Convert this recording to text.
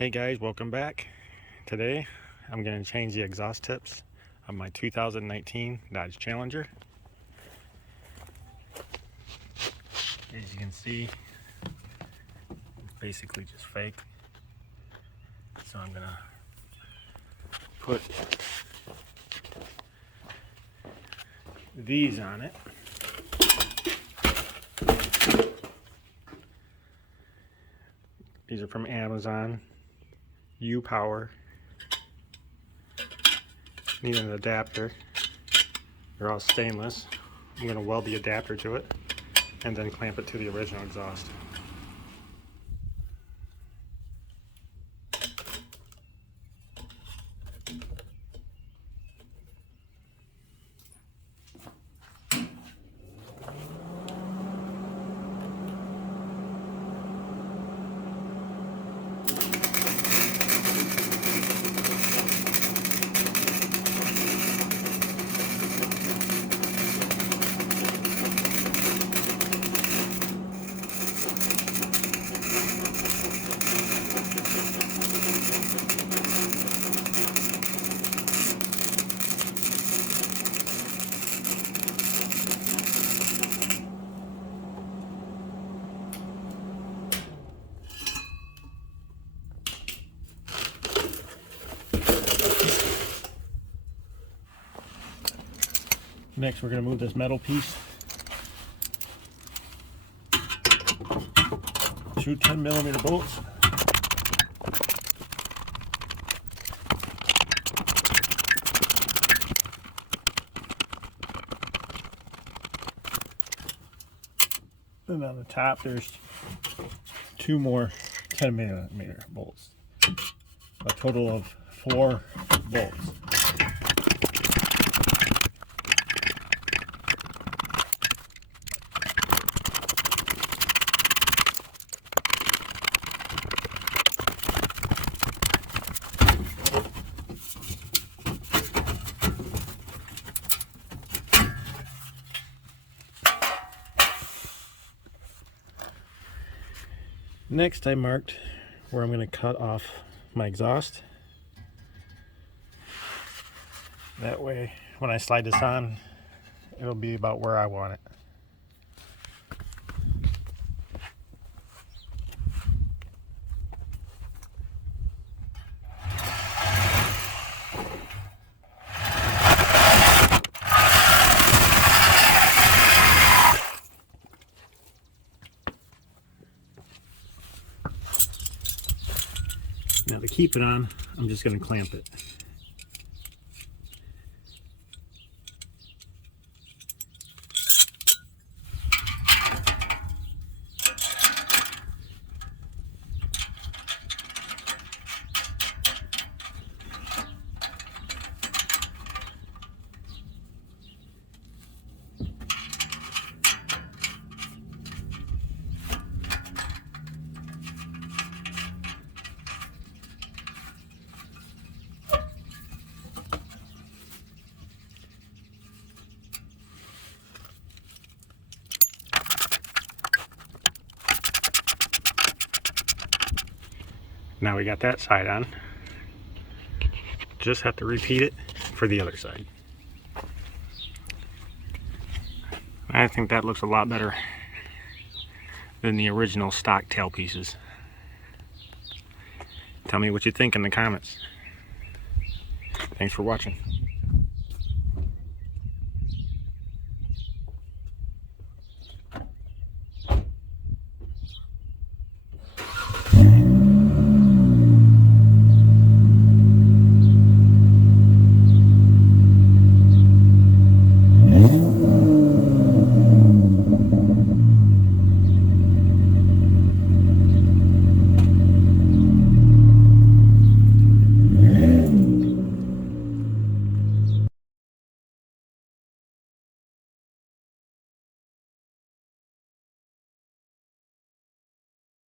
Hey guys, welcome back. Today I'm going to change the exhaust tips of my 2019 Dodge Challenger. As you can see, it's basically just fake. So I'm going to put these on it. These are from Amazon. U-Power. Need an adapter. They're all stainless. I'm going to weld the adapter to it and then clamp it to the original exhaust. Next, we're going to move this metal piece. Two 10mm bolts. And on the top, there's two more 10mm bolts. A total of 4 bolts. Next, I marked where I'm going to cut off my exhaust. That way, when I slide this on, it'll be about where I want it. Now to keep it on, I'm just going to clamp it. Now we got that side on. Just have to repeat it for the other side. I think that looks a lot better than the original stock tail pieces. Tell me what you think in the comments. Thanks for watching.